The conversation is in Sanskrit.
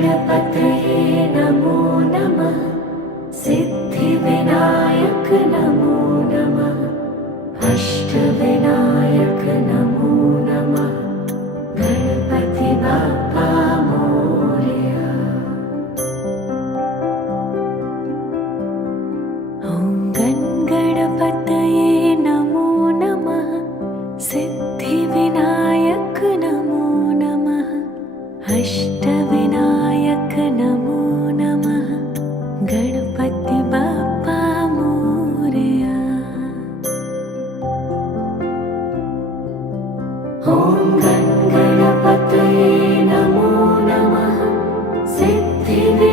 गणपतये नमो नमः। सिद्धिविनायक नमो नमः। अष्टविनायक नमो नमः। गणपति बाप्पा मोरया। ॐ गणपतये नमो नमः। सिद्धिविनायक नमो नमः। अष्टविनायक नमो नमः। गणपति बाप्पा मोरया। ॐ गणपतये नमो नमः। सिद्धिविनायक